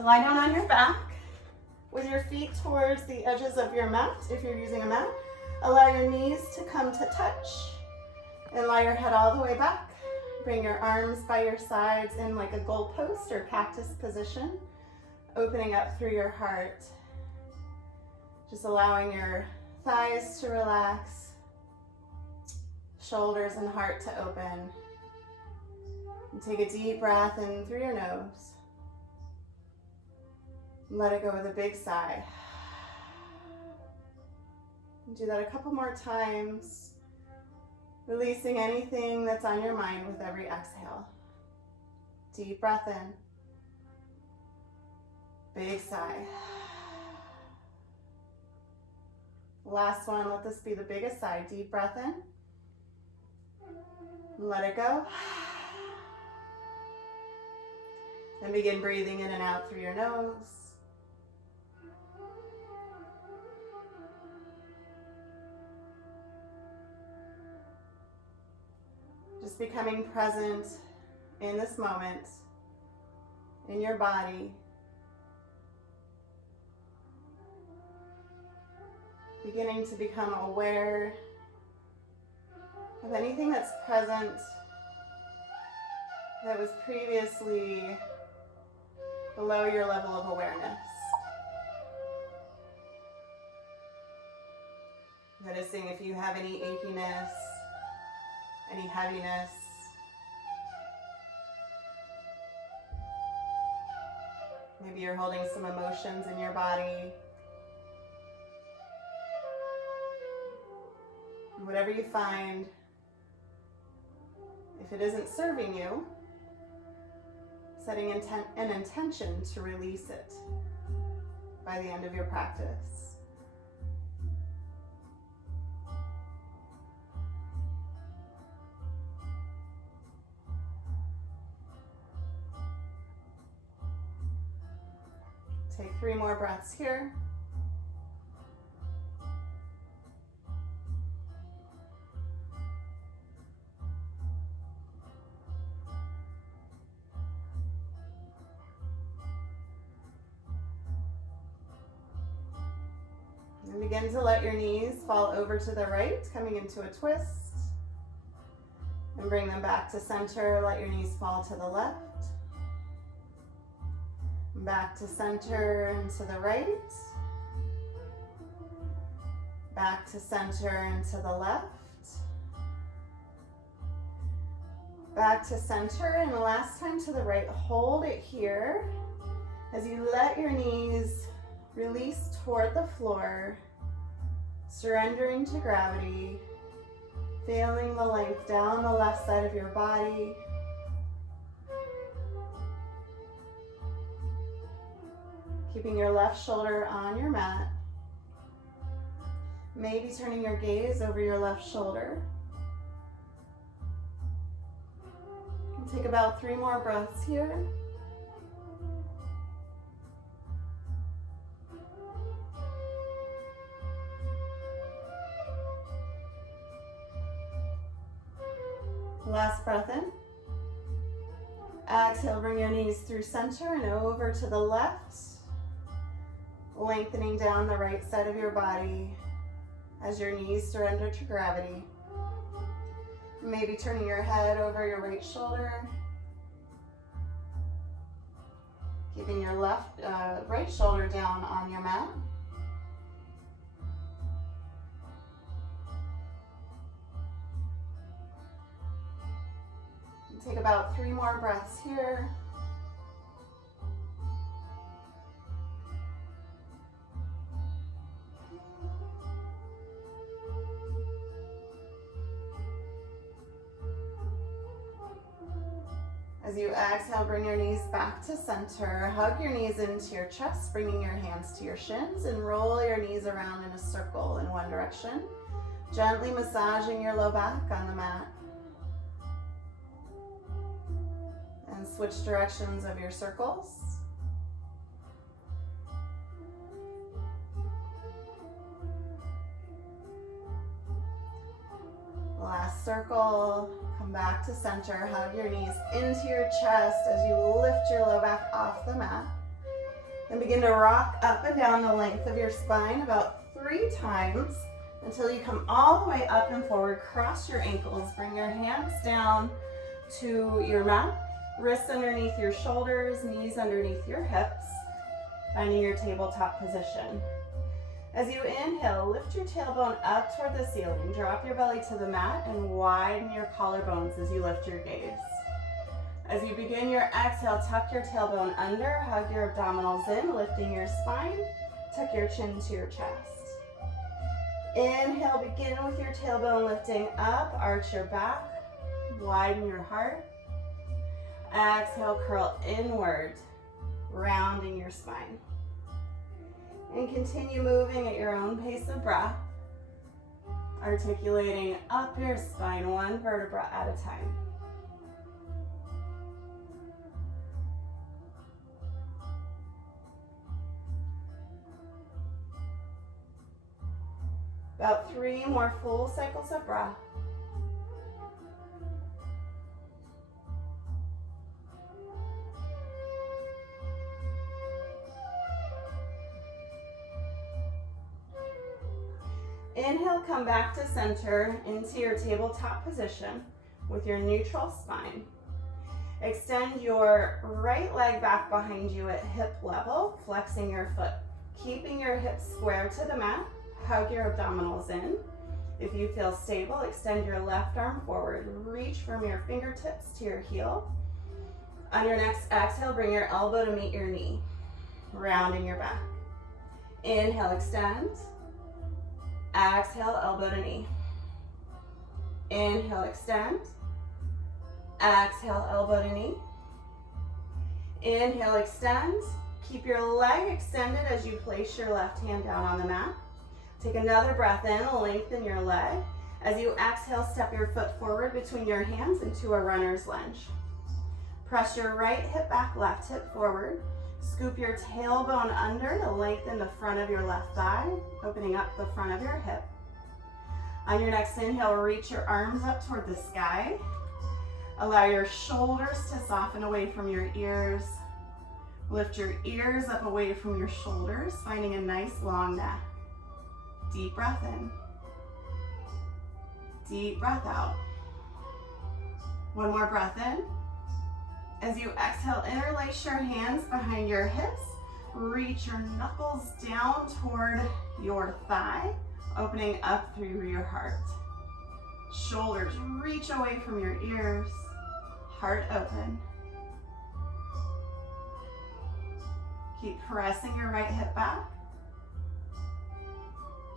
So lie down on your back with your feet towards the edges of your mat. If you're using a mat, allow your knees to come to touch and lie your head all the way back. Bring your arms by your sides in like a goalpost or cactus position, opening up through your heart. Just allowing your thighs to relax, shoulders and heart to open. And take a deep breath in through your nose. Let it go with a big sigh. Do that a couple more times, releasing anything that's on your mind with every exhale. Deep breath in. Big sigh. Last one, let this be the biggest sigh. Deep breath in. Let it go. And begin breathing in and out through your nose. Just becoming present in this moment, in your body. Beginning to become aware of anything that's present that was previously below your level of awareness. Noticing if you have any achiness, any heaviness. Maybe you're holding some emotions in your body. Whatever you find, if it isn't serving you, setting an intention to release it by the end of your practice. Take 3 more breaths here. And begin to let your knees fall over to the right, coming into a twist. And bring them back to center. Let your knees fall to the left. Back to center and to the right. Back to center and to the left. Back to center and the last time to the right. Hold it here as you let your knees release toward the floor, surrendering to gravity, feeling the length down the left side of your body. Keeping your left shoulder on your mat. Maybe turning your gaze over your left shoulder. And take about 3 more breaths here. Last breath in. Exhale, bring your knees through center and over to the left. Lengthening down the right side of your body as your knees surrender to gravity. Maybe turning your head over your right shoulder. Keeping your right shoulder down on your mat. And take about 3 more breaths here. As you exhale, bring your knees back to center. Hug your knees into your chest, bringing your hands to your shins, and roll your knees around in a circle in one direction. Gently massaging your low back on the mat. And switch directions of your circles. Last circle. Come back to center. Hug your knees into your chest as you lift your low back off the mat. And begin to rock up and down the length of your spine about 3 times until you come all the way up and forward. Cross your ankles. Bring your hands down to your mat. Wrists underneath your shoulders, knees underneath your hips. Finding your tabletop position. As you inhale, lift your tailbone up toward the ceiling. Drop your belly to the mat and widen your collarbones as you lift your gaze. As you begin your exhale, tuck your tailbone under, hug your abdominals in, lifting your spine. Tuck your chin to your chest. Inhale, begin with your tailbone lifting up, arch your back, widen your heart. Exhale, curl inward, rounding your spine. And continue moving at your own pace of breath, articulating up your spine, 1 vertebra at a time. About 3 more full cycles of breath. Inhale, come back to center into your tabletop position with your neutral spine. Extend your right leg back behind you at hip level, flexing your foot, keeping your hips square to the mat. Hug your abdominals in. If you feel stable, extend your left arm forward. Reach from your fingertips to your heel. On your next exhale, bring your elbow to meet your knee, rounding your back. Inhale, extend. Exhale, elbow to knee. Inhale, extend. Exhale, elbow to knee. Inhale, extend. Keep your leg extended as you place your left hand down on the mat. Take another breath in, lengthen your leg. As you exhale, step your foot forward between your hands into a runner's lunge. Press your right hip back, left hip forward. Scoop your tailbone under to lengthen the front of your left thigh, opening up the front of your hip. On your next inhale, reach your arms up toward the sky. Allow your shoulders to soften away from your ears. Lift your ears up away from your shoulders, finding a nice long neck. Deep breath in. Deep breath out. 1 more breath in. As you exhale, interlace your hands behind your hips. Reach your knuckles down toward your thigh, opening up through your heart. Shoulders reach away from your ears. Heart open. Keep pressing your right hip back.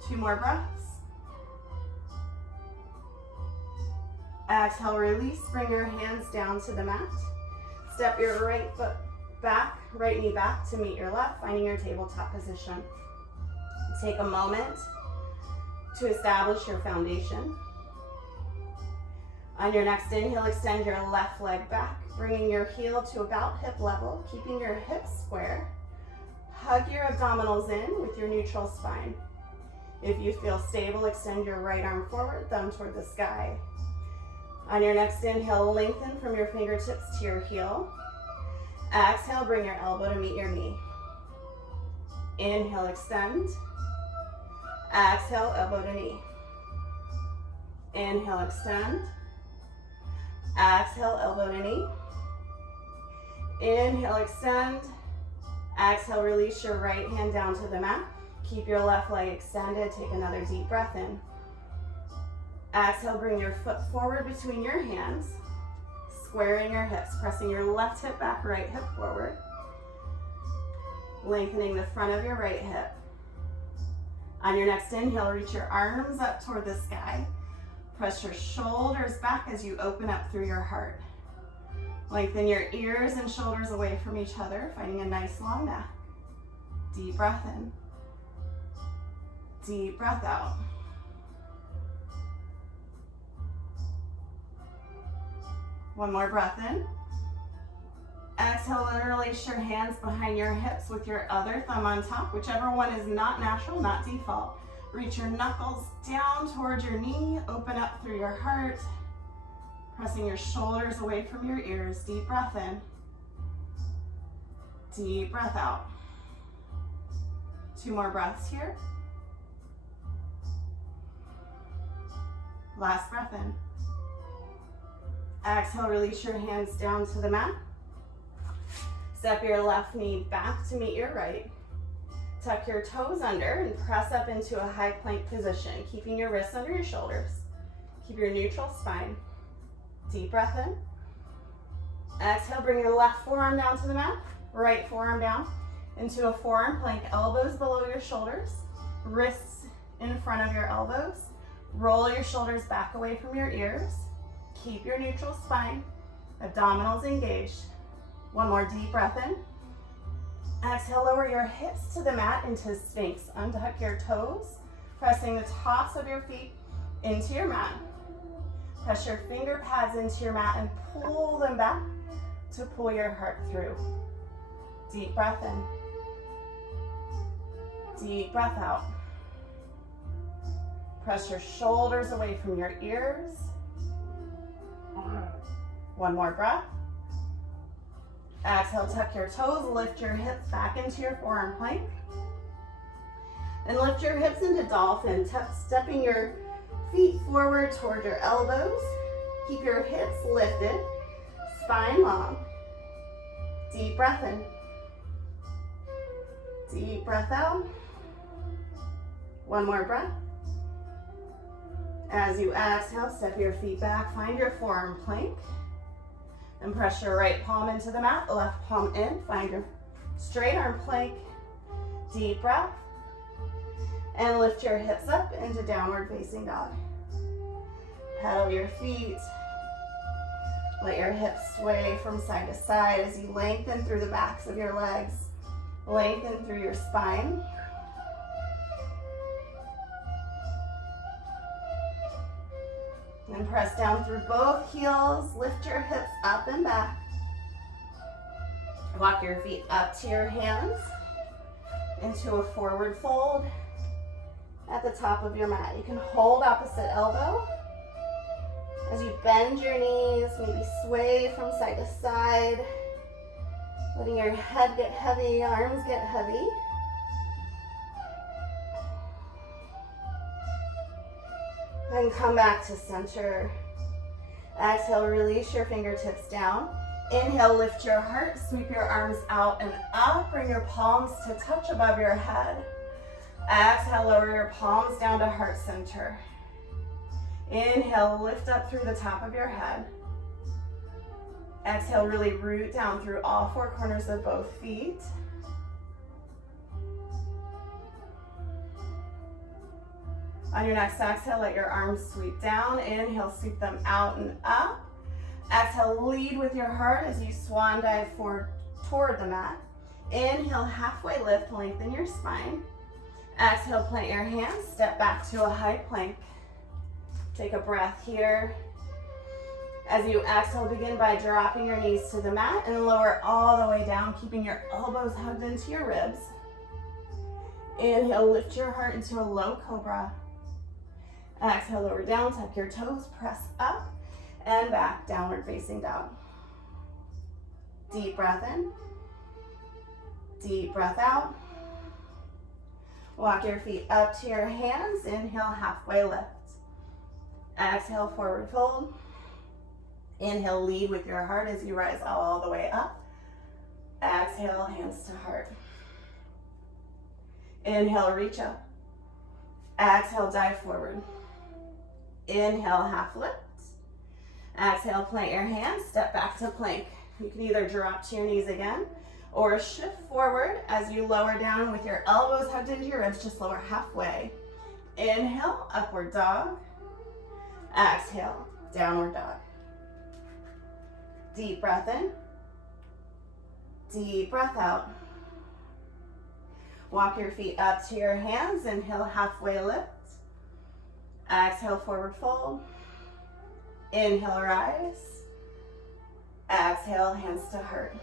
2 more breaths. Exhale, release. Bring your hands down to the mat. Step your right foot back, right knee back to meet your left, finding your tabletop position. Take a moment to establish your foundation. On your next inhale, extend your left leg back, bringing your heel to about hip level, keeping your hips square. Hug your abdominals in with your neutral spine. If you feel stable, extend your right arm forward, thumb toward the sky. On your next inhale, lengthen from your fingertips to your heel. Exhale, bring your elbow to meet your knee. Inhale, extend. Exhale, elbow to knee. Inhale, extend. Exhale, elbow to knee. Inhale, extend. Exhale, release your right hand down to the mat. Keep your left leg extended. Take another deep breath in. Exhale, bring your foot forward between your hands, squaring your hips, pressing your left hip back, right hip forward, lengthening the front of your right hip. On your next inhale, reach your arms up toward the sky. Press your shoulders back as you open up through your heart. Lengthen your ears and shoulders away from each other, finding a nice long neck. Deep breath in. Deep breath out. One more breath in. Exhale, interlace your hands behind your hips with your other thumb on top, whichever one is not natural, not default. Reach your knuckles down towards your knee, open up through your heart, pressing your shoulders away from your ears. Deep breath in. Deep breath out. 2 more breaths here. Last breath in. Exhale, release your hands down to the mat. Step your left knee back to meet your right. Tuck your toes under and press up into a high plank position, keeping your wrists under your shoulders. Keep your neutral spine. Deep breath in. Exhale, bring your left forearm down to the mat, right forearm down into a forearm plank, elbows below your shoulders, wrists in front of your elbows. Roll your shoulders back away from your ears. Keep your neutral spine, abdominals engaged. 1 more deep breath in. Exhale, lower your hips to the mat into Sphinx. Untuck your toes, pressing the tops of your feet into your mat. Press your finger pads into your mat and pull them back to pull your heart through. Deep breath in. Deep breath out. Press your shoulders away from your ears. 1 more breath. Exhale, tuck your toes, lift your hips back into your forearm plank. And lift your hips into dolphin, stepping your feet forward toward your elbows. Keep your hips lifted, spine long. Deep breath in. Deep breath out. 1 more breath. As you exhale, step your feet back, find your forearm plank. And press your right palm into the mat, left palm in. Find your straight arm plank. Deep breath. And lift your hips up into downward facing dog. Pedal your feet. Let your hips sway from side to side as you lengthen through the backs of your legs. Lengthen through your spine. And press down through both heels. Lift your hips up and back. Walk your feet up to your hands into a forward fold at the top of your mat. You can hold opposite elbow as you bend your knees, maybe sway from side to side, letting your head get heavy, arms get heavy. Then come back to center. Exhale, release your fingertips down. Inhale, lift your heart, sweep your arms out and up. Bring your palms to touch above your head. Exhale, lower your palms down to heart center. Inhale, lift up through the top of your head. Exhale, really root down through all 4 corners of both feet. On your next exhale, let your arms sweep down. Inhale, sweep them out and up. Exhale, lead with your heart as you swan dive forward toward the mat. Inhale, halfway lift, lengthen your spine. Exhale, plant your hands, step back to a high plank. Take a breath here. As you exhale, begin by dropping your knees to the mat and lower all the way down, keeping your elbows hugged into your ribs. Inhale, lift your heart into a low cobra. Exhale, lower down, tuck your toes, press up and back, downward facing dog. Deep breath in. Deep breath out. Walk your feet up to your hands. Inhale, halfway lift. Exhale, forward fold. Inhale, lead with your heart as you rise all the way up. Exhale, hands to heart. Inhale, reach up. Exhale, dive forward. Inhale, half lift. Exhale, plant your hands, step back to plank. You can either drop to your knees again or shift forward as you lower down with your elbows hugged into your ribs, just lower halfway. Inhale, upward dog. Exhale, downward dog. Deep breath in. Deep breath out. Walk your feet up to your hands. Inhale, halfway lift. Exhale, forward fold. Inhale, rise. Exhale, hands to heart.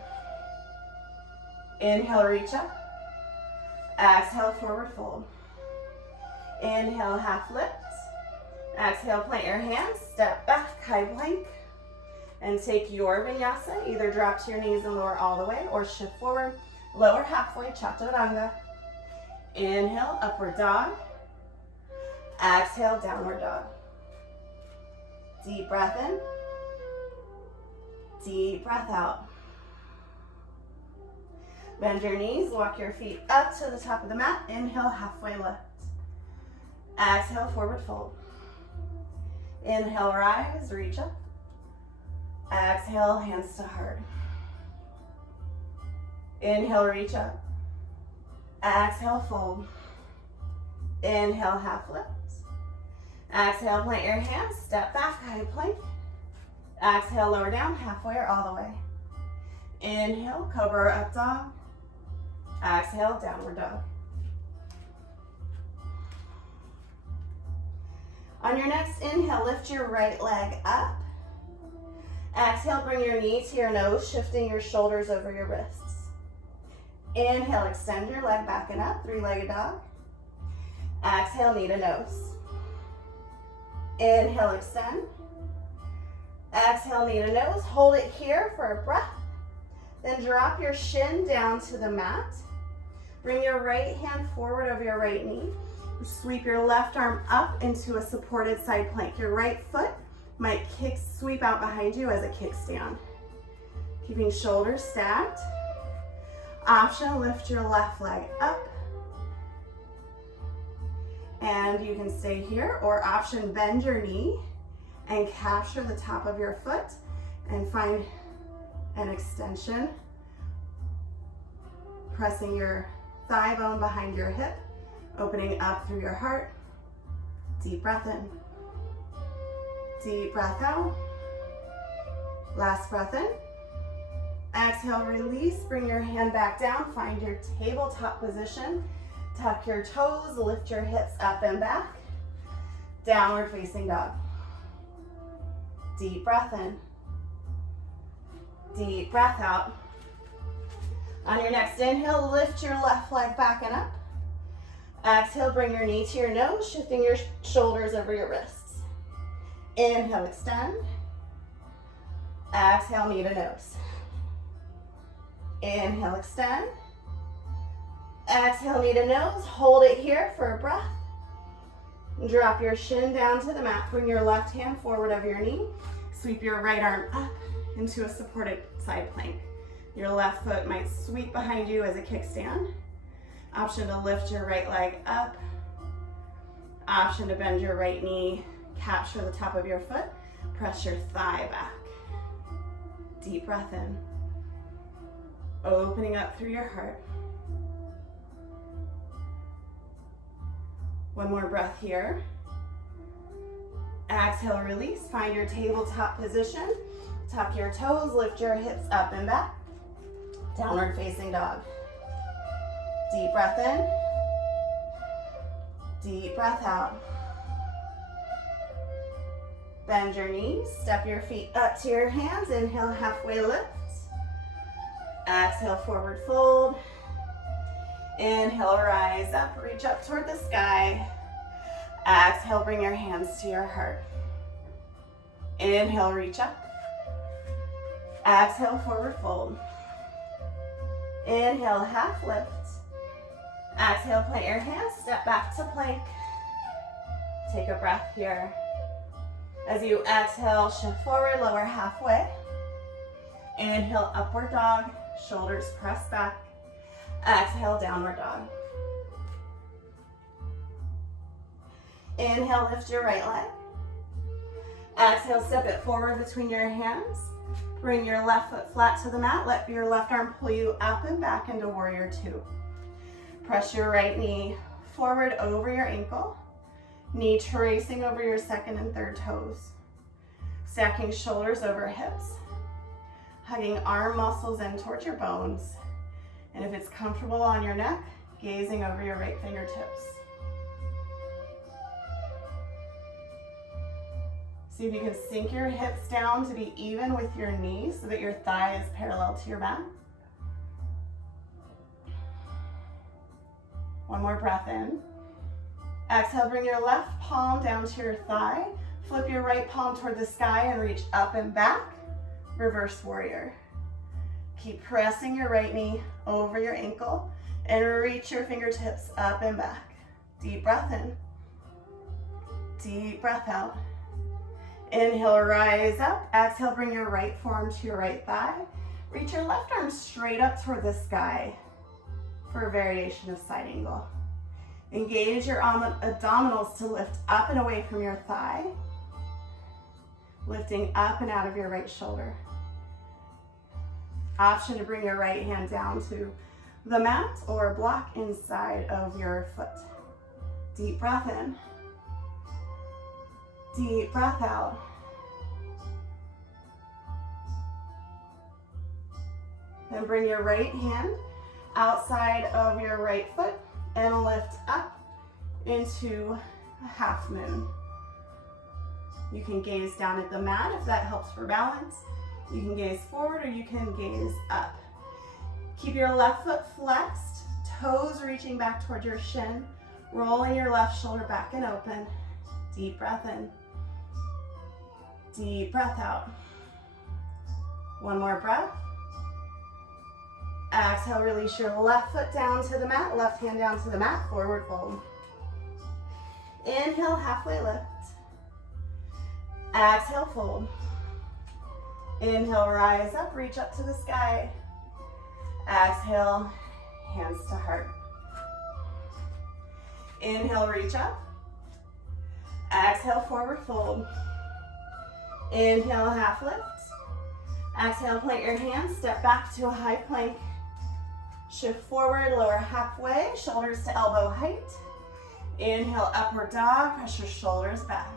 Inhale, reach up. Exhale, forward fold. Inhale, half lift. Exhale, plant your hands, step back, high plank. And take your vinyasa. Either drop to your knees and lower all the way or shift forward, lower halfway, chaturanga. Inhale, upward dog. Exhale, downward dog. Deep breath in. Deep breath out. Bend your knees, walk your feet up to the top of the mat. Inhale, halfway lift. Exhale, forward fold. Inhale, rise, reach up. Exhale, hands to heart. Inhale, reach up. Exhale, fold. Inhale, half lift. Exhale, plant your hands, step back, guided plank. Exhale, lower down, halfway or all the way. Inhale, cobra up dog. Exhale, downward dog. On your next inhale, lift your right leg up. Exhale, bring your knee to your nose, shifting your shoulders over your wrists. Inhale, extend your leg back and up, three-legged dog. Exhale, knee to nose. Inhale, extend. Exhale, knee to nose. Hold it here for a breath. Then drop your shin down to the mat. Bring your right hand forward over your right knee. Sweep your left arm up into a supported side plank. Your right foot might sweep out behind you as a kickstand. Keeping shoulders stacked. Option, lift your left leg up. And you can stay here, or option, bend your knee and capture the top of your foot and find an extension. Pressing your thigh bone behind your hip, opening up through your heart. Deep breath in. Deep breath out. Last breath in. Exhale, release. Bring your hand back down. Find your tabletop position. Tuck your toes. Lift your hips up and back. Downward facing dog. Deep breath in. Deep breath out. On your next inhale, lift your left leg back and up. Exhale, bring your knee to your nose, shifting your shoulders over your wrists. Inhale, extend. Exhale, knee to nose. Inhale, extend. Exhale, knee to nose. Hold it here for a breath. Drop your shin down to the mat. Bring your left hand forward over your knee. Sweep your right arm up into a supported side plank. Your left foot might sweep behind you as a kickstand. Option to lift your right leg up. Option to bend your right knee, capture the top of your foot, press your thigh back. Deep breath in. Opening up through your heart. One more breath here. Exhale, release. Find your tabletop position. Tuck your toes, lift your hips up and back. Downward facing dog. Deep breath in. Deep breath out. Bend your knees, step your feet up to your hands. Inhale, halfway lift. Exhale, forward fold. Inhale, rise up, reach up toward the sky. Exhale, bring your hands to your heart. Inhale, reach up. Exhale, forward fold. Inhale, half lift. Exhale, plant your hands, step back to plank. Take a breath here. As you exhale, shift forward, lower halfway. Inhale, upward dog, shoulders press back. Exhale, downward dog. Inhale, lift your right leg. Exhale, step it forward between your hands. Bring your left foot flat to the mat. Let your left arm pull you up and back into warrior two. Press your right knee forward over your ankle. Knee tracing over your second and third toes. Stacking shoulders over hips. Hugging arm muscles in towards your bones. And if it's comfortable on your neck, gazing over your right fingertips. See if you can sink your hips down to be even with your knees so that your thigh is parallel to your back. One more breath in. Exhale, bring your left palm down to your thigh. Flip your right palm toward the sky and reach up and back. Reverse warrior. Keep pressing your right knee over your ankle And reach your fingertips up and back. Deep breath in. Deep breath out. Inhale, rise up. Exhale, bring your right forearm to your right thigh. Reach your left arm straight up toward the sky for a variation of side angle. Engage your abdominals to lift up and away from your thigh. Lifting up and out of your right shoulder. Option to bring your right hand down to the mat or block inside of your foot. Deep breath in. Deep breath out. Then bring your right hand outside of your right foot and lift up into a half moon. You can gaze down at the mat if that helps for balance. You can gaze forward or you can gaze up. Keep your left foot flexed, toes reaching back toward your shin, rolling your left shoulder back and open. Deep breath in. Deep breath out. One more breath. Exhale, release your left foot down to the mat, left hand down to the mat, forward fold. Inhale, halfway lift. Exhale, fold. Inhale, rise up, reach up to the sky. Exhale, hands to heart. Inhale, reach up. Exhale, forward fold. Inhale, half lift. Exhale, plant your hands, step back to a high plank. Shift forward, lower halfway, shoulders to elbow height. Inhale, upward dog, press your shoulders back.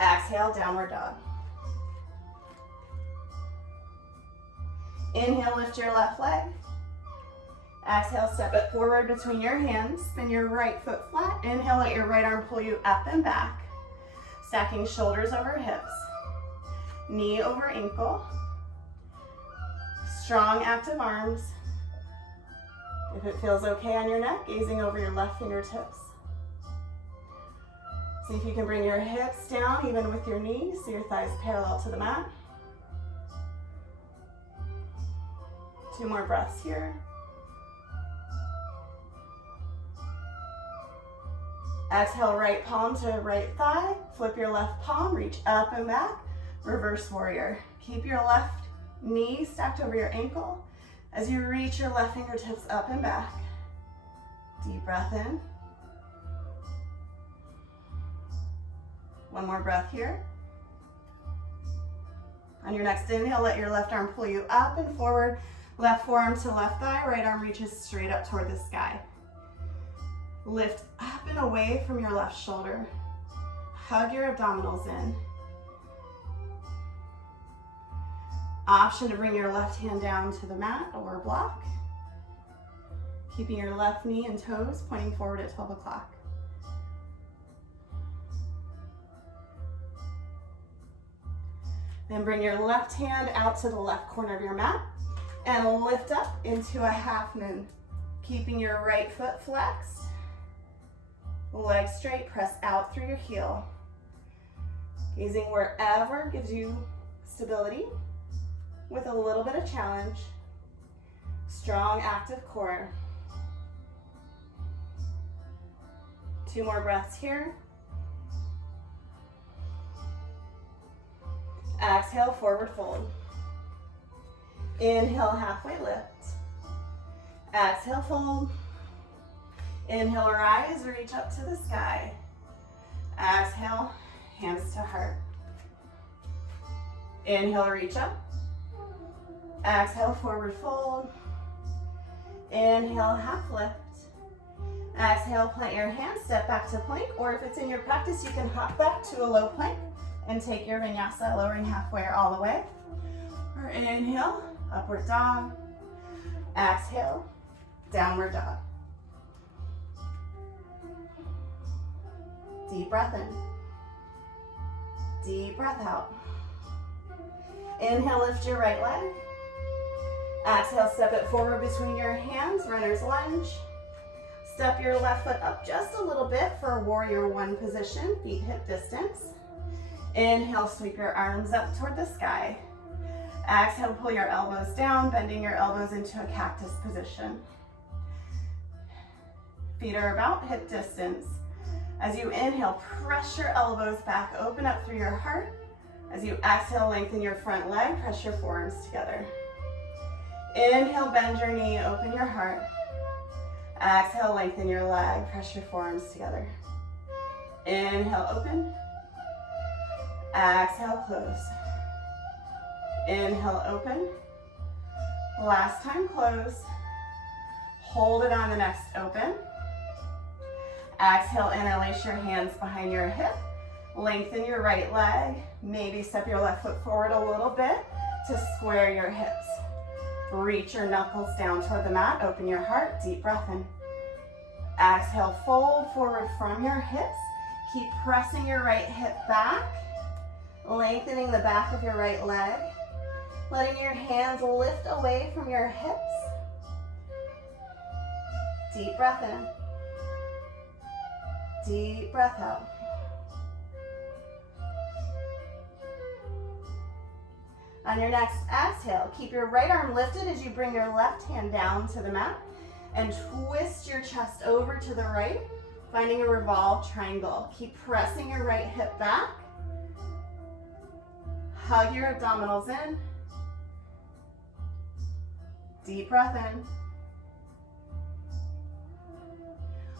Exhale, downward dog. Inhale, lift your left leg. Exhale, step it forward between your hands. Spin your right foot flat. Inhale, let your right arm pull you up and back. Stacking shoulders over hips. Knee over ankle. Strong, active arms. If it feels okay on your neck, gazing over your left fingertips. See if you can bring your hips down even with your knees, so your thighs parallel to the mat. 2 more breaths here. Exhale, right palm to right thigh. Flip your left palm, reach up and back. Reverse warrior. Keep your left knee stacked over your ankle as you reach your left fingertips up and back. Deep breath in. 1 more breath here. On your next inhale, let your left arm pull you up and forward. Left forearm to left thigh, right arm reaches straight up toward the sky. Lift up and away from your left shoulder. Hug your abdominals in. Option to bring your left hand down to the mat or block. Keeping your left knee and toes pointing forward at 12 o'clock. Then bring your left hand out to the left corner of your mat and lift up into a half moon. Keeping your right foot flexed. Leg straight, press out through your heel. Gazing wherever gives you stability with a little bit of challenge. Strong, active core. 2 more breaths here. Exhale, forward fold. Inhale, halfway lift. Exhale, fold. Inhale, rise, reach up to the sky. Exhale, hands to heart. Inhale, reach up. Exhale, forward fold. Inhale, half lift. Exhale, plant your hands, step back to plank, or if it's in your practice, you can hop back to a low plank and take your vinyasa, lowering halfway or all the way. Or inhale, upward dog. Exhale, downward dog. Deep breath in. Deep breath out. Inhale, lift your right leg. Exhale, step it forward between your hands, runner's lunge. Step your left foot up just a little bit for warrior 1 position, feet hip distance. Inhale, sweep your arms up toward the sky. Exhale, pull your elbows down, bending your elbows into a cactus position. Feet are about hip distance. As you inhale, press your elbows back, open up through your heart. As you exhale, lengthen your front leg, press your forearms together. Inhale, bend your knee, open your heart. Exhale, lengthen your leg, press your forearms together. Inhale, open. Exhale, close. Inhale, open. Last time, close. Hold it on the next open. Exhale, interlace your hands behind your hip. Lengthen your right leg. Maybe step your left foot forward a little bit to square your hips. Reach your knuckles down toward the mat. Open your heart. Deep breath in. Exhale, fold forward from your hips. Keep pressing your right hip back. Lengthening the back of your right leg. Letting your hands lift away from your hips. Deep breath in. Deep breath out. On your next exhale, keep your right arm lifted as you bring your left hand down to the mat and twist your chest over to the right, finding a revolved triangle. Keep pressing your right hip back. Hug your abdominals in. Deep breath in.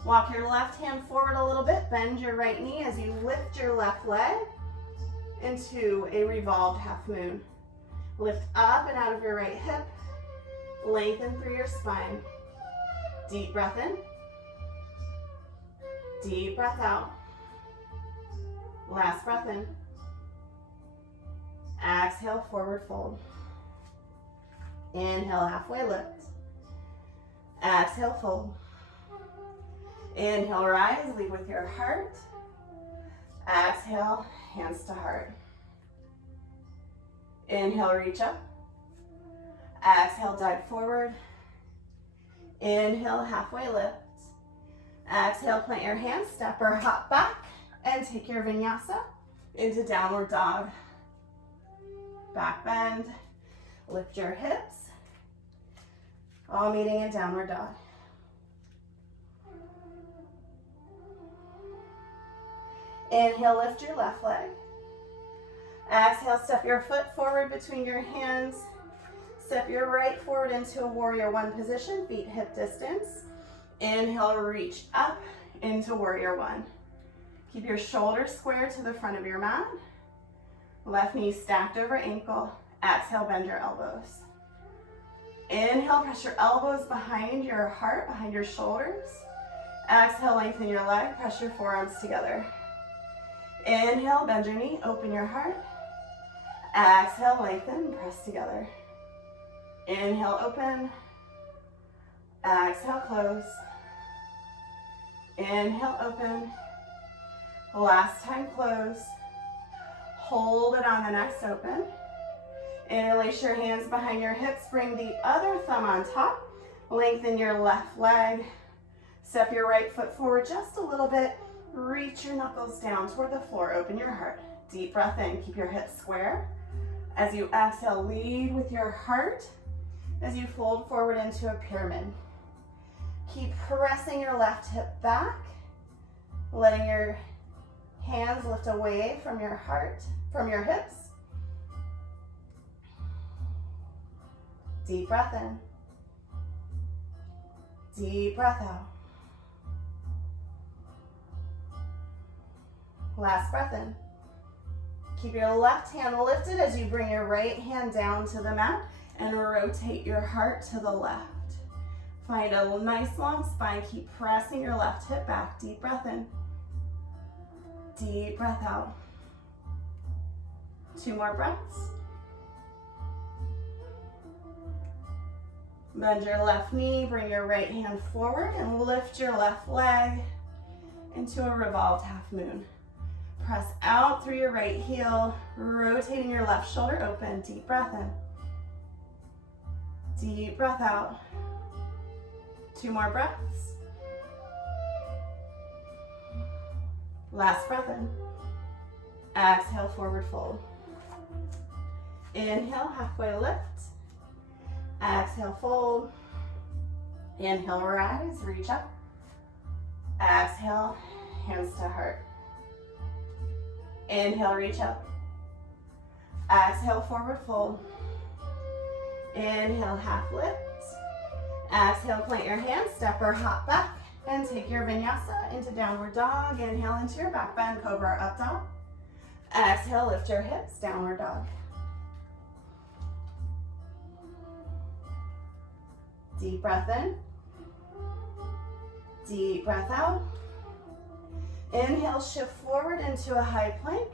Walk your left hand forward a little bit. Bend your right knee as you lift your left leg into a revolved half moon. Lift up and out of your right hip. Lengthen through your spine. Deep breath in. Deep breath out. Last breath in. Exhale, forward fold. Inhale, halfway lift. Exhale, fold. Inhale, rise, lead with your heart. Exhale, hands to heart. Inhale, reach up. Exhale, dive forward. Inhale, halfway lift. Exhale, plant your hands, step or hop back, and take your vinyasa into downward dog. Back bend, lift your hips, all meeting in downward dog. Inhale, lift your left leg. Exhale, step your foot forward between your hands. Step your right forward into a warrior one position, feet hip distance. Inhale, reach up into warrior one. Keep your shoulders square to the front of your mat. Left knee stacked over ankle. Exhale, bend your elbows. Inhale, press your elbows behind your heart, behind your shoulders. Exhale, lengthen your leg, press your forearms together. Inhale, bend your knee, open your heart. Exhale, lengthen, press together. Inhale, open. Exhale, close. Inhale, open. Last time, close. Hold it on the next open. Interlace your hands behind your hips. Bring the other thumb on top. Lengthen your left leg. Step your right foot forward just a little bit. Reach your knuckles down toward the floor. Open your heart. Deep breath in. Keep your hips square. As you exhale, lead with your heart as you fold forward into a pyramid. Keep pressing your left hip back, letting your hands lift away from your heart, from your hips. Deep breath in. Deep breath out. Last breath in. Keep your left hand lifted as you bring your right hand down to the mat and rotate your heart to the left. Find a nice long spine. Keep pressing your left hip back. Deep breath in. Deep breath out. 2 more breaths. Bend your left knee, bring your right hand forward and lift your left leg into a revolved half moon. Press out through your right heel, rotating your left shoulder open. Deep breath in. Deep breath out. 2 more breaths. Last breath in. Exhale, forward fold. Inhale, halfway lift. Exhale, fold. Inhale, rise, reach up. Exhale, hands to heart. Inhale, reach up. Exhale, forward fold. Inhale, half lift. Exhale, plant your hands, step or hop back, and take your vinyasa into downward dog. Inhale into your back bend, cobra or up dog. Exhale, lift your hips, downward dog. Deep breath in. Deep breath out. Inhale, shift forward into a high plank.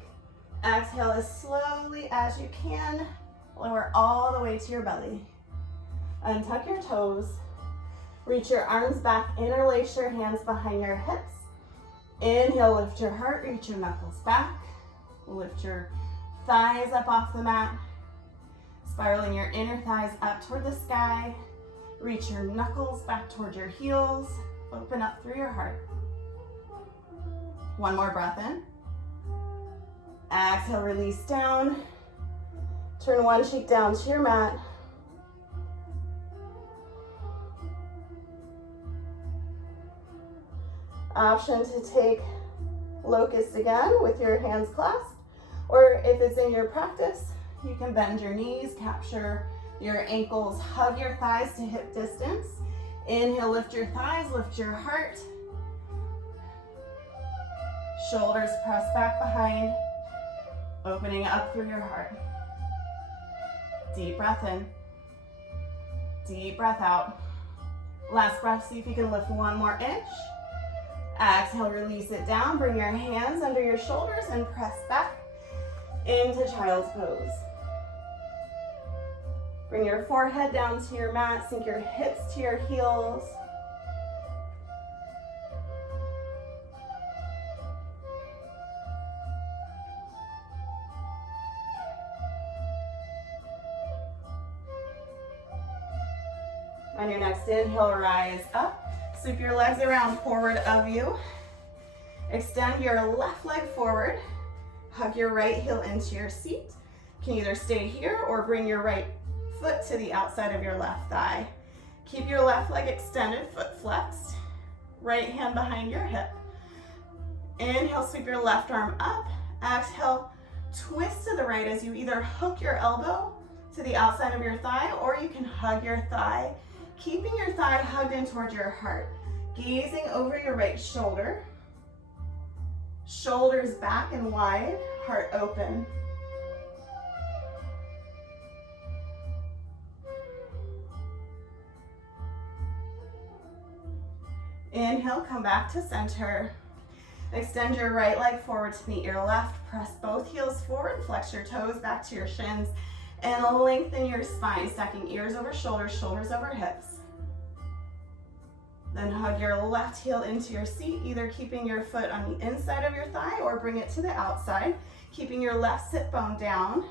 Exhale as slowly as you can. Lower all the way to your belly. Untuck your toes. Reach your arms back, interlace your hands behind your hips. Inhale, lift your heart, reach your knuckles back. Lift your thighs up off the mat. Spiraling your inner thighs up toward the sky. Reach your knuckles back toward your heels. Open up through your heart. One more breath in. Exhale, release down. Turn one cheek down to your mat. Option to take locust again with your hands clasped, or if it's in your practice, you can bend your knees, capture your ankles, hug your thighs to hip distance. Inhale, lift your thighs, lift your heart. Shoulders press back behind, opening up through your heart. Deep breath in, deep breath out. Last breath, see if you can lift one more inch. Exhale, release it down. Bring your hands under your shoulders and press back into child's pose. Bring your forehead down to your mat, sink your hips to your heels. On your next inhale, rise up. Sweep your legs around forward of you. Extend your left leg forward. Hug your right heel into your seat. You can either stay here or bring your right foot to the outside of your left thigh. Keep your left leg extended, foot flexed. Right hand behind your hip. Inhale, sweep your left arm up. Exhale, twist to the right as you either hook your elbow to the outside of your thigh or you can hug your thigh, keeping your thigh hugged in towards your heart. Gazing over your right shoulder. Shoulders back and wide, heart open. Inhale, come back to center. Extend your right leg forward to meet your left. Press both heels forward, flex your toes back to your shins, and lengthen your spine, stacking ears over shoulders, shoulders over hips. Then hug your left heel into your seat, either keeping your foot on the inside of your thigh or bring it to the outside, keeping your left sit bone down.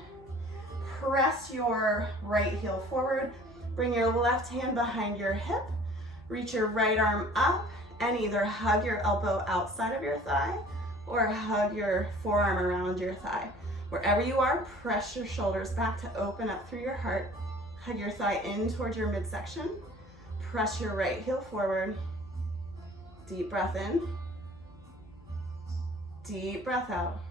Press your right heel forward, bring your left hand behind your hip, reach your right arm up, and either hug your elbow outside of your thigh or hug your forearm around your thigh. Wherever you are, press your shoulders back to open up through your heart. Hug your thigh in towards your midsection. Press your right heel forward. Deep breath in. Deep breath out.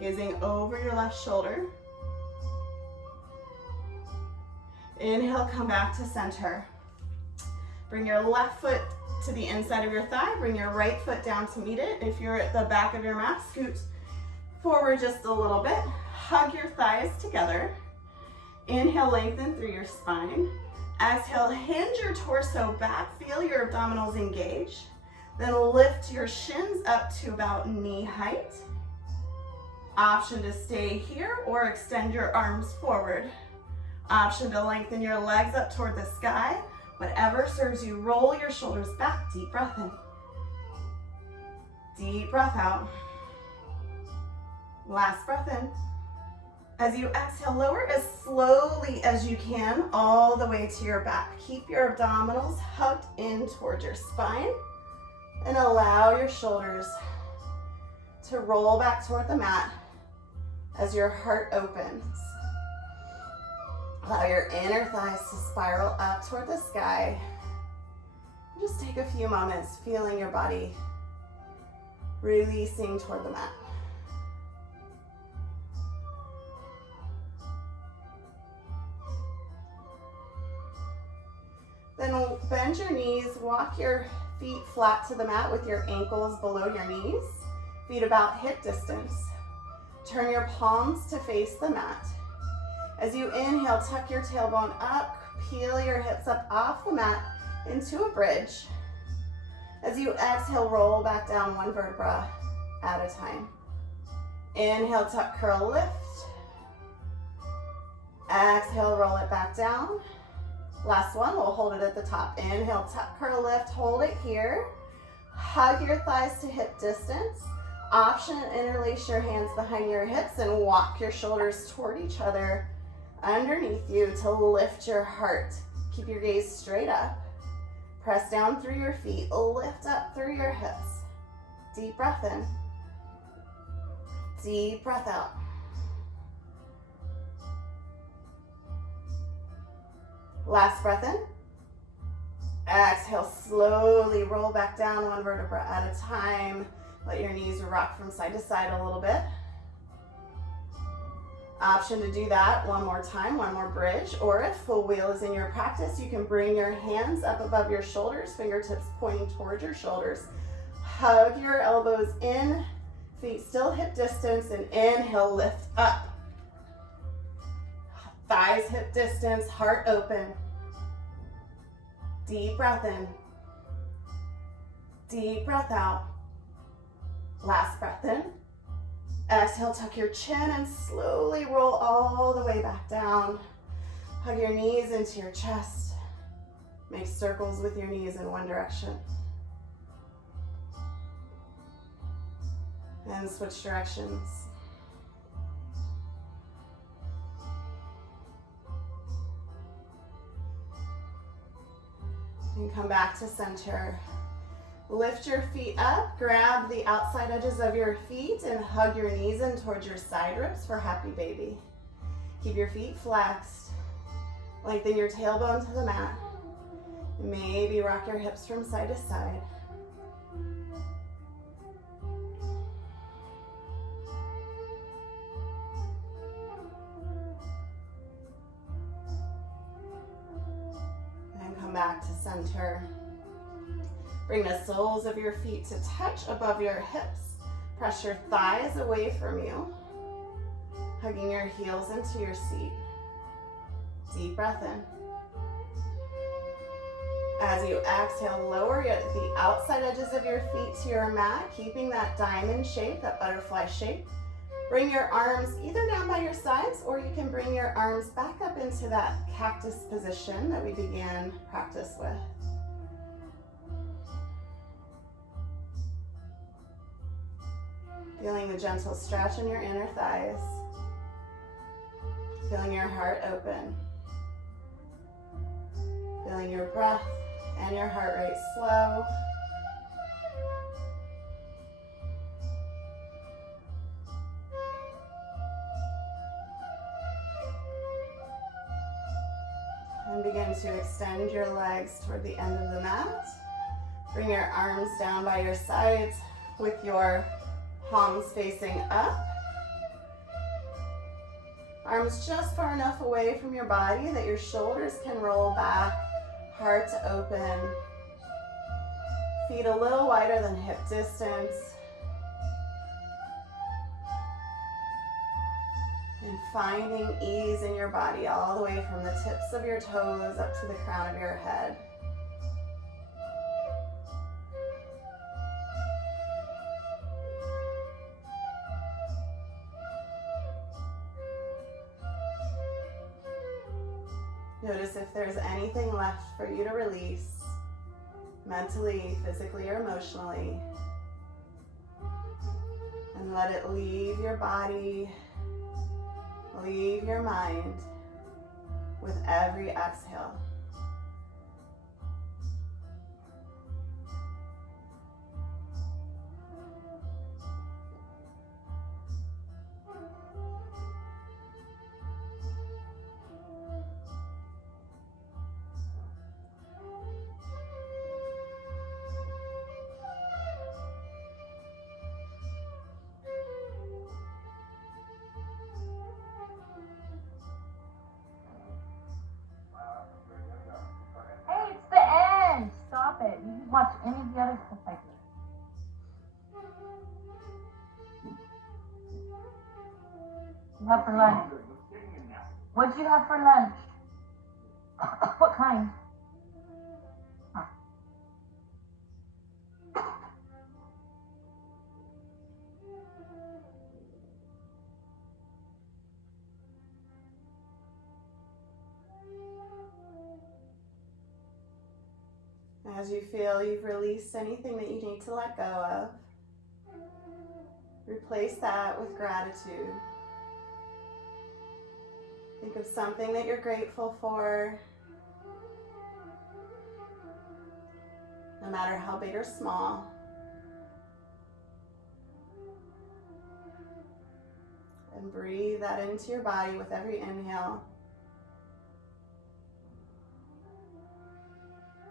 Gazing over your left shoulder. Inhale, come back to center. Bring your left foot to the inside of your thigh. Bring your right foot down to meet it. If you're at the back of your mat, scoot forward just a little bit. Hug your thighs together. Inhale, lengthen through your spine. Exhale, hinge your torso back. Feel your abdominals engage. Then lift your shins up to about knee height. Option to stay here or extend your arms forward. Option to lengthen your legs up toward the sky. Whatever serves you. Roll your shoulders back. Deep breath in. Deep breath out. Last breath in. As you exhale, lower as slowly as you can all the way to your back. Keep your abdominals hugged in towards your spine and allow your shoulders to roll back toward the mat as your heart opens. Allow your inner thighs to spiral up toward the sky. Just take take a few moments feeling your body releasing toward the mat. Then bend your knees, walk your feet flat to the mat with your ankles below your knees, feet about hip distance. Turn your palms to face the mat. As you inhale, tuck your tailbone up, peel your hips up off the mat into a bridge. As you exhale, roll back down one vertebra at a time. Inhale, tuck, curl, lift. Exhale, roll it back down. Last one, we'll hold it at the top. Inhale, tuck, curl, lift, hold it here. Hug your thighs to hip distance. Option, interlace your hands behind your hips and walk your shoulders toward each other underneath you to lift your heart. Keep your gaze straight up. Press down through your feet, lift up through your hips. Deep breath in. Deep breath out. Last breath in. Exhale, slowly roll back down one vertebra at a time. Let your knees rock from side to side a little bit. Option to do that one more time, one more bridge, or if full wheel is in your practice, you can bring your hands up above your shoulders, fingertips pointing towards your shoulders. Hug your elbows in, feet still hip distance, and inhale, lift up. Thighs hip distance, heart open. Deep breath in. Deep breath out. Last breath in. Exhale, tuck your chin and slowly roll all the way back down. Hug your knees into your chest. Make circles with your knees in one direction. And switch directions. And come back to center. Lift your feet up, grab the outside edges of your feet and hug your knees in towards your side ribs for happy baby. Keep your feet flexed. Lengthen your tailbone to the mat. Maybe rock your hips from side to side. And come back to center. Bring the soles of your feet to touch above your hips. Press your thighs away from you. Hugging your heels into your seat. Deep breath in. As you exhale, lower the outside edges of your feet to your mat, keeping that diamond shape, that butterfly shape. Bring your arms either down by your sides, or you can bring your arms back up into that cactus position that we began practice with. Feeling the gentle stretch in your inner thighs. Feeling your heart open. Feeling your breath and your heart rate slow. And begin to extend your legs toward the end of the mat. Bring your arms down by your sides with your palms facing up. Arms just far enough away from your body that your shoulders can roll back, heart open. Feet a little wider than hip distance. And finding ease in your body all the way from the tips of your toes up to the crown of your head. Notice if there's anything left for you to release, mentally, physically, or emotionally. And let it leave your body, leave your mind with every exhale. watch any of the other stuff I do. You have for lunch? What'd you have for lunch? What kind? Huh. As you feel you've released anything that you need to let go of, replace that with gratitude. Think of something that you're grateful for, no matter how big or small. And breathe that into your body with every inhale.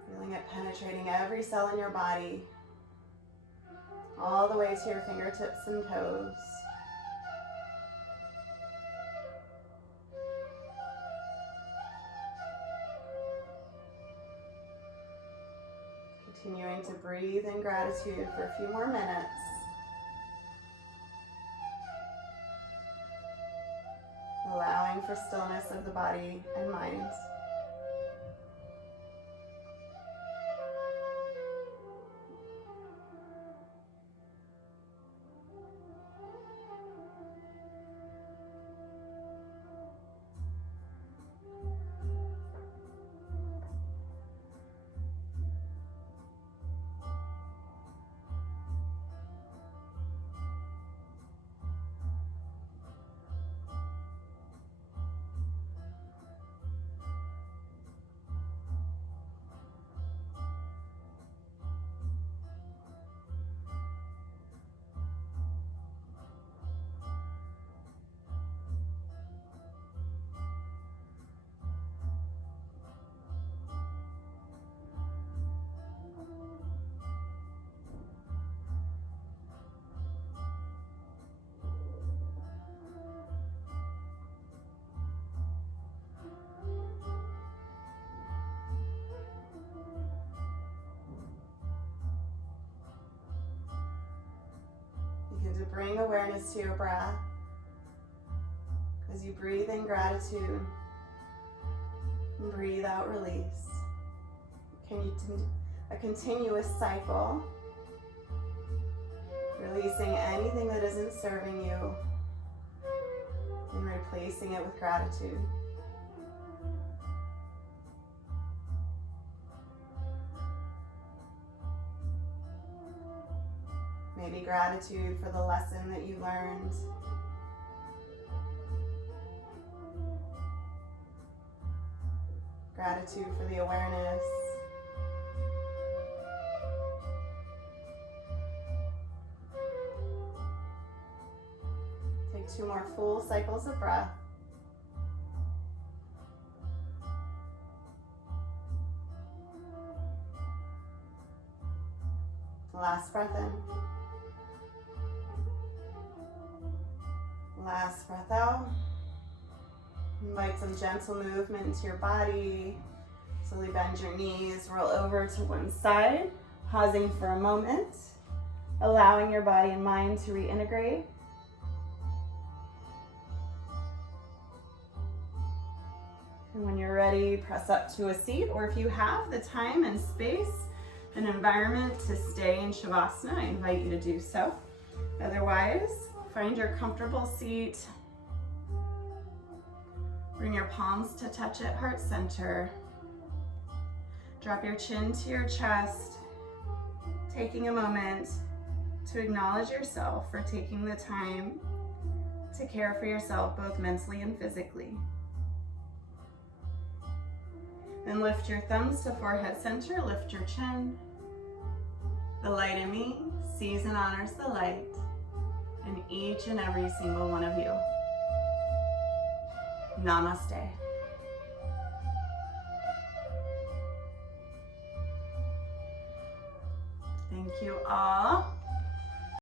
Feeling it penetrating every cell in your body, all the way to your fingertips and toes. Continuing to breathe in gratitude for a few more minutes. Allowing for stillness of the body and mind. Begin to bring awareness to your breath as you breathe in gratitude and breathe out release. Can you do a continuous cycle, releasing anything that isn't serving you and replacing it with gratitude. Maybe gratitude for the lesson that you learned. Gratitude for the awareness. Take 2 more full cycles of breath. Last breath in. Last breath out. Invite some gentle movement into your body. Slowly bend your knees, roll over to one side, pausing for a moment, allowing your body and mind to reintegrate. And when you're ready, press up to a seat, or if you have the time and space and environment to stay in Shavasana, I invite you to do so. Otherwise, find your comfortable seat. Bring your palms to touch at heart center. Drop your chin to your chest, taking a moment to acknowledge yourself for taking the time to care for yourself both mentally and physically. Then lift your thumbs to forehead center, lift your chin. The light in me sees and honors the light in each and every single one of you. Namaste. Thank you all.